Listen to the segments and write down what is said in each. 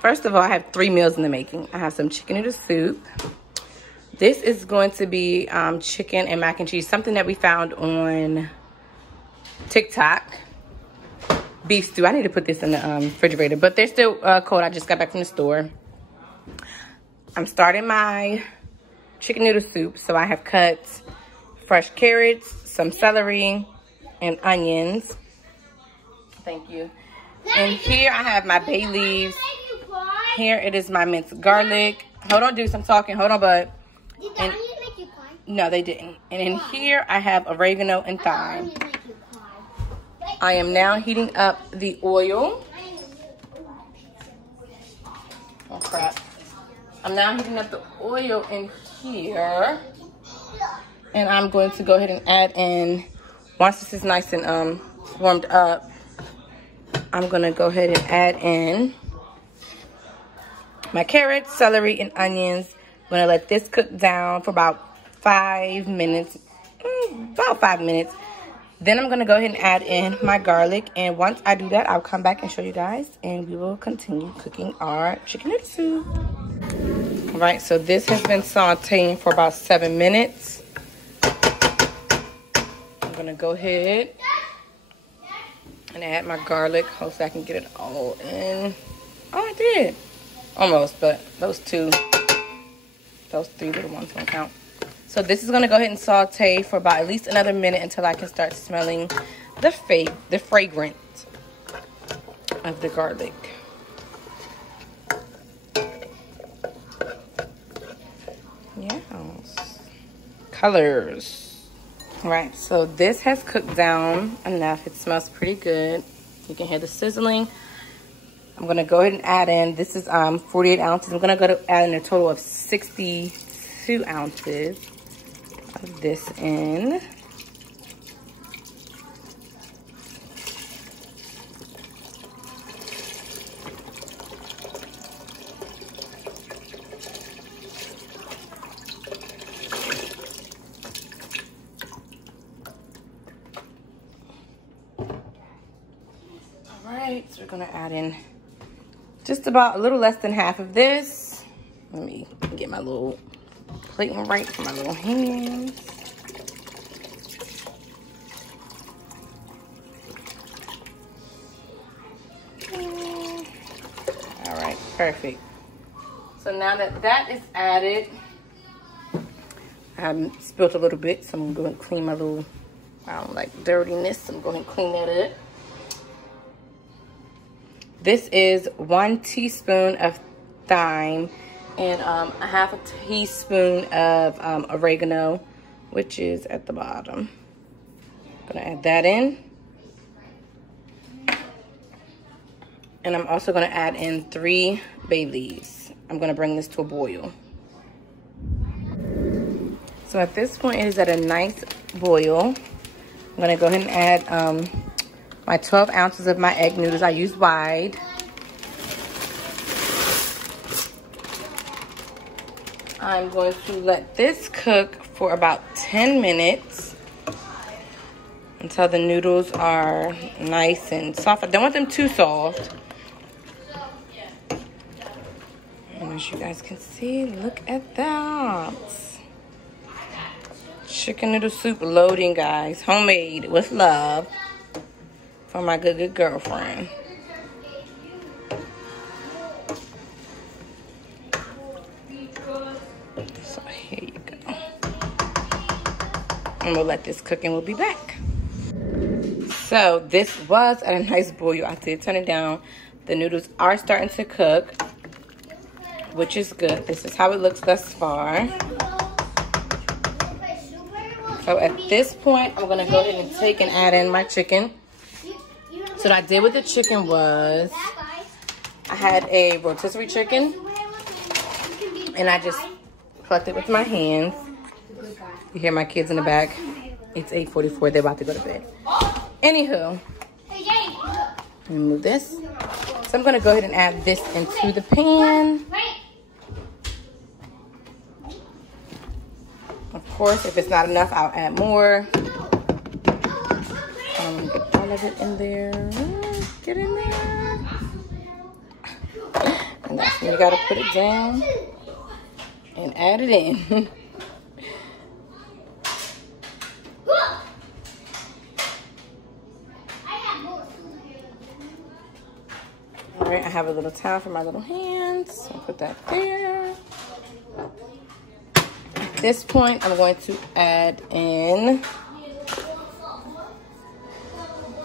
First of all, I have 3 meals in the making. I have some chicken noodle soup. This is going to be chicken and mac and cheese, something that we found on TikTok. Beef stew. I need to put this in the refrigerator, but they're still cold. I just got back from the store. I'm starting my chicken noodle soup. So I have cut fresh carrots, some celery, and onions. Thank you. And here I have my bay leaves. Here it is my minced garlic. Hold on, Deuce, I'm talking. Hold on, bud. Did the onions make you cry? No, they didn't. And in here I have oregano and thyme. I am now heating up the oil. Oh crap. I'm now heating up the oil in here. And I'm going to go ahead and add in, once this is nice and warmed up, I'm going to go ahead and add in my carrots, celery, and onions. I'm going to let this cook down for about 5 minutes. About 5 minutes. Then I'm going to go ahead and add in my garlic. And once I do that, I'll come back and show you guys. And we will continue cooking our chicken noodle soup. All right, so this has been sauteing for about 7 minutes. I'm going to go ahead and add my garlic. Hopefully I can get it all in. Oh, I did. Almost, but those 3 little ones don't count. So this is going to go ahead and saute for about at least another minute until I can start smelling the fragrance of the garlic. Yes. Colors. All right, so this has cooked down enough. It smells pretty good. You can hear the sizzling. I'm going to go ahead and add in, this is 48 ounces. I'm going to go to add in a total of 62 ounces of this in. All right, so we're going to add in just about a little less than half of this. Let me get my little plating right for my little hands. All right, perfect. So now that that is added, I spilled a little bit, so I'm going to clean my little, I don't like dirtiness. I'm going to clean that up. This is 1 teaspoon of thyme and a half a teaspoon of oregano, which is at the bottom. I'm gonna add that in. And I'm also gonna add in 3 bay leaves. I'm gonna bring this to a boil. So at this point, it is at a nice boil. I'm gonna go ahead and add my 12 ounces of my egg noodles. I use wide. I'm going to let this cook for about 10 minutes until the noodles are nice and soft. I don't want them too soft. And as you guys can see, look at that. Chicken noodle soup loading, guys. Homemade with love. For my good girlfriend. So here you go. And we'll let this cook and we'll be back. So this was at a nice boil. I did turn it down. The noodles are starting to cook, which is good. This is how it looks thus far. So at this point, I'm gonna go ahead and take and add in my chicken. So what I did with the chicken was, I had a rotisserie chicken, and I just plucked it with my hands. You hear my kids in the back. It's 8:44, they're about to go to bed. Anywho, let me move this. So I'm gonna go ahead and add this into the pan. Of course, if it's not enough, I'll add more. Get all of it in there. Get in there. And You gotta put it down and add it in. Alright, I have a little towel for my little hands. I'll put that there. At this point, I'm going to add in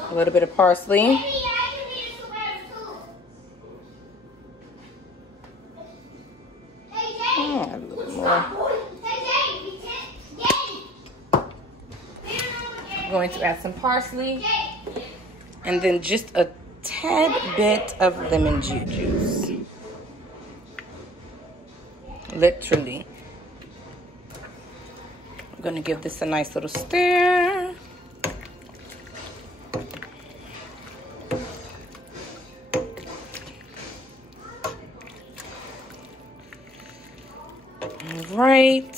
a little bit of parsley. Oh, a little bit more. I'm going to add some parsley. And then just a tad bit of lemon juice. Literally. I'm going to give this a nice little stir. All right.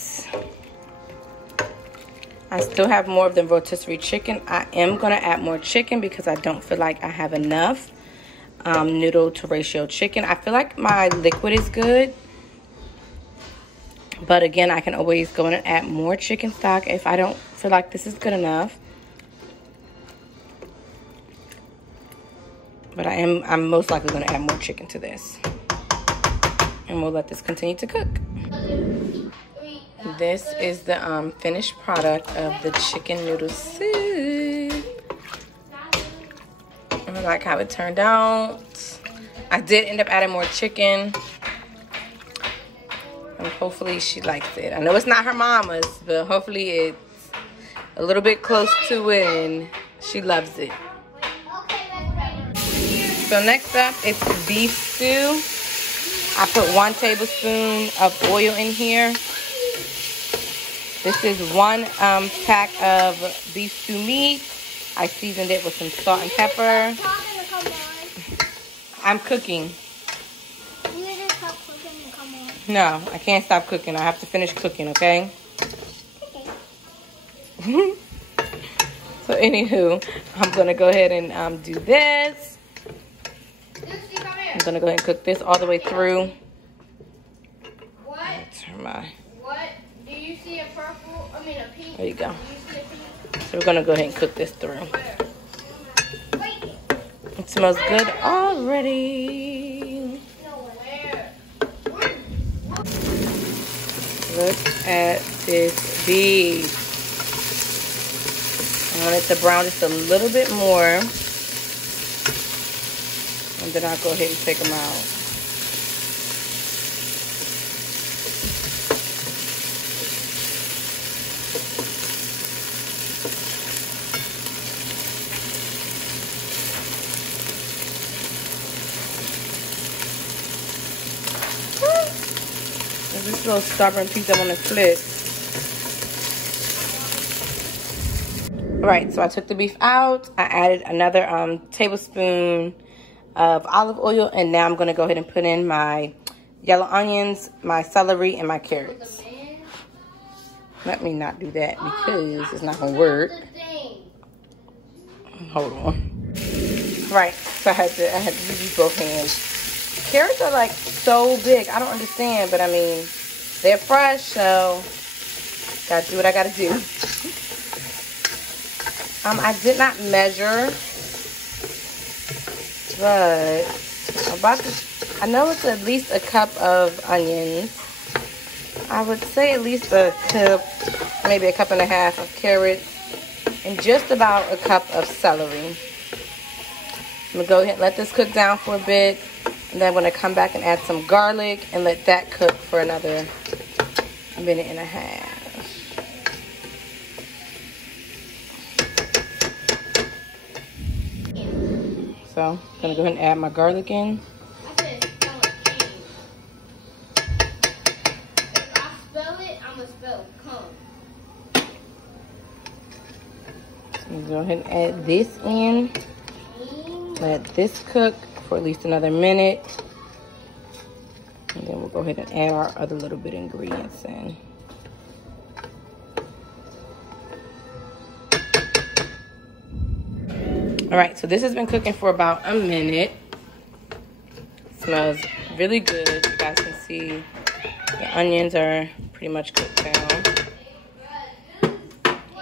I still have more of the rotisserie chicken. I am going to add more chicken because I don't feel like I have enough noodle to ratio chicken. I feel like my liquid is good. But again, I can always go in and add more chicken stock if I don't feel like this is good enough. But I'm most likely going to add more chicken to this. And we'll let this continue to cook. This is the finished product of the chicken noodle soup. I like how it turned out. I did end up adding more chicken. And hopefully she likes it. I know it's not her mama's, but hopefully it's a little bit close to it and she loves it. So next up, it's beef stew. I put 1 tablespoon of oil in here. This is 1 pack of beef stew meat. I seasoned it with some salt and pepper. I'm cooking. You just stop cooking and come on. No, I can't stop cooking. I have to finish cooking, okay? Okay. So anywho, I'm going to go ahead and do this. I'm going to go ahead and cook this all the way through. What? Turn my... What? Do you see a purple? I mean a pink. There you go. Do you see a pink? So we're going to go ahead and cook this through. Where? Wait. It smells good already. No, where? Look at this beef. I want it to brown just a little bit more. And then I'll go ahead and take them out. There's this little stubborn piece I want to split. Alright, so I took the beef out. I added another tablespoon of olive oil, and now I'm going to go ahead and put in my yellow onions, my celery, and my carrots. Let me not do that because it's not going to work. Hold on. Right, so I had to use both hands. Carrots are like so big. I don't understand, but I mean, they're fresh, so gotta do what I gotta do. I did not measure, but I know it's at least a cup of onions. I would say at least a cup, maybe a cup and a half of carrots, and just about a cup of celery. I'm gonna go ahead and let this cook down for a bit, and then I'm gonna come back and add some garlic and let that cook for another minute and a half. So I'm gonna go ahead and add my garlic in. I said spell it king. If I spell it, I'm gonna spell come. So go ahead and add this in. Let this cook for at least another minute. And then we'll go ahead and add our other little bit of ingredients in. All right, so this has been cooking for about a minute. It smells really good. You guys can see the onions are pretty much cooked down.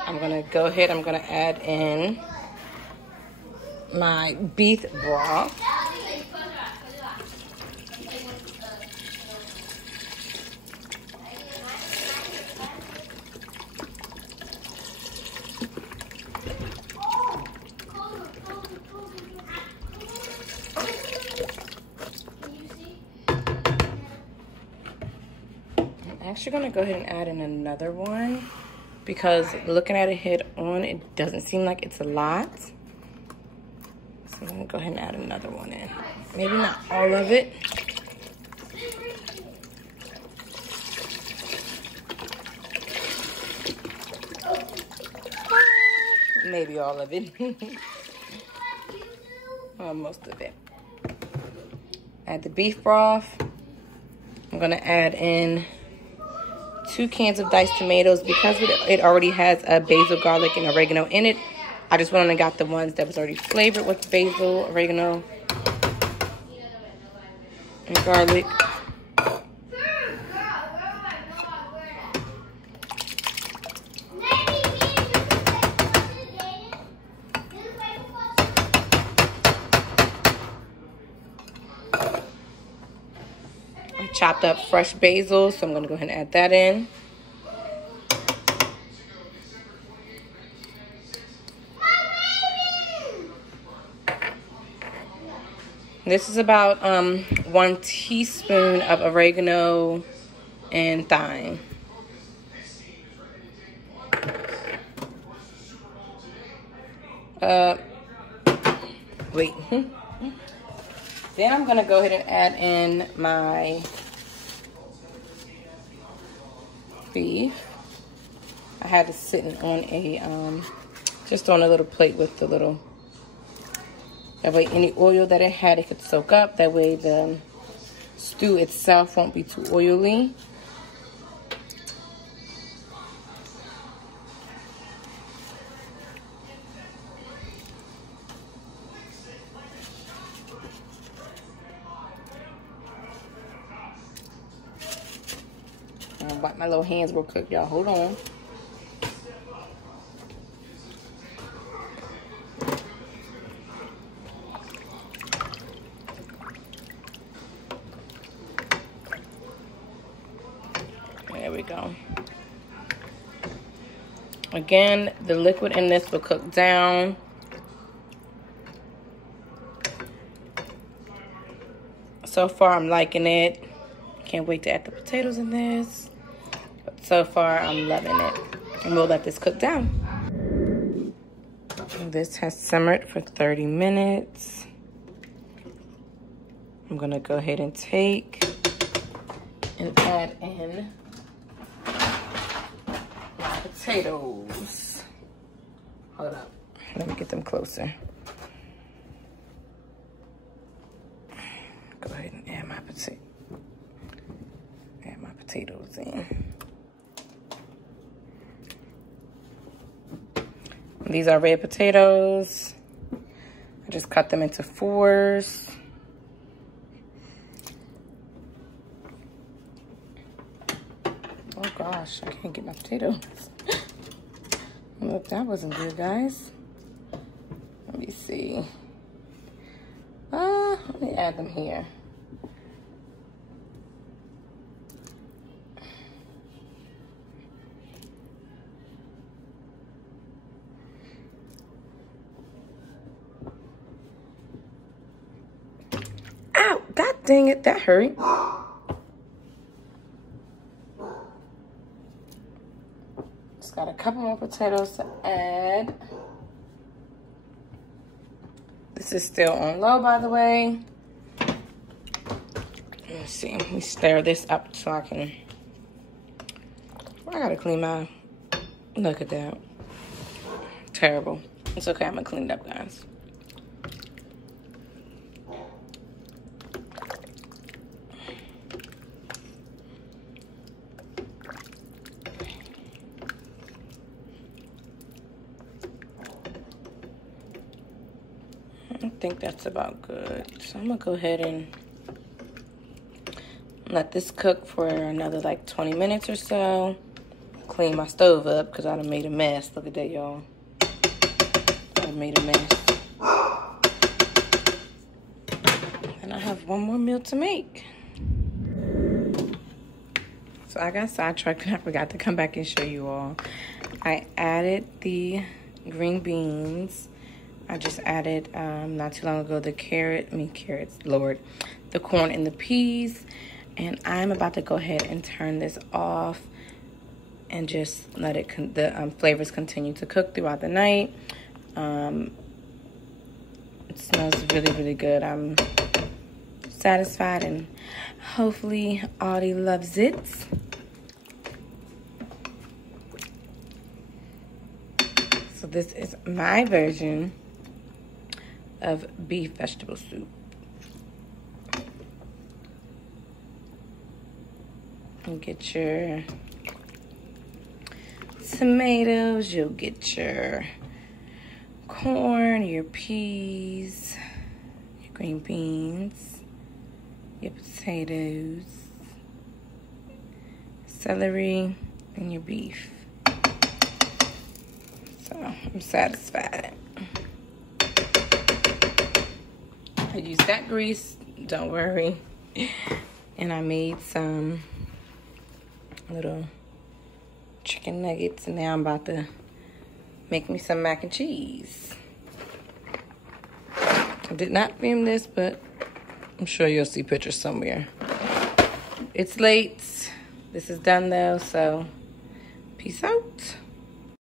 I'm gonna go ahead, I'm gonna add in my beef broth. I'm actually gonna go ahead and add in another one because looking at it head on, it doesn't seem like it's a lot. So I'm gonna go ahead and add another one in. Maybe not all of it. Maybe all of it. Or most of it. Add the beef broth. I'm gonna add in 2 cans of diced tomatoes. Because it already has a basil, garlic, and oregano in it, I just went on and got the ones that was already flavored with basil, oregano, and garlic. I chopped up fresh basil, so I'm gonna go ahead and add that in. This is about 1 teaspoon of oregano and thyme. Wait. Then I'm gonna go ahead and add in my beef. I had it sitting on a just on a little plate with the little. That way any oil that it had, it could soak up. That way the stew itself won't be too oily. I'm gonna wipe my little hands real quick, y'all. Hold on. There we go. Again, the liquid in this will cook down. So far, I'm liking it. Can't wait to add the potatoes in this. But so far, I'm loving it. And we'll let this cook down. This has simmered for 30 minutes. I'm gonna go ahead and take and add in my potatoes. Hold up, let me get them closer. Go ahead and add my potatoes in. These are red potatoes. I just cut them into 4s. Oh gosh, I can't get my potatoes. Look, that wasn't good, guys. Let me see. Let me add them here. Ow! God dang it, that hurt. Just got a couple more potatoes to add. This is still on low, by the way. Let's see, let me stir this up so I can, I gotta clean my, look at that. Terrible. It's okay, I'm gonna clean it up, guys. I think that's about good. So I'm gonna go ahead and Let this cook for another like 20 minutes or so. Clean my stove up because I done made a mess. Look at that, y'all. I done made a mess. And I have one more meal to make. So I got sidetracked and I forgot to come back and show you all. I added the green beans. I just added, not too long ago, the the corn and the peas. And I'm about to go ahead and turn this off and just let it, the flavors continue to cook throughout the night. It smells really, really good. I'm satisfied and hopefully Audie loves it. So this is my version of beef vegetable soup. You get your tomatoes, you'll get your corn, your peas, your green beans, your potatoes, celery, and your beef. So I'm satisfied. I used that grease, don't worry. And I made some little chicken nuggets, and now I'm about to make me some mac and cheese. I did not film this, but I'm sure you'll see pictures somewhere. It's late. This is done though, so peace out.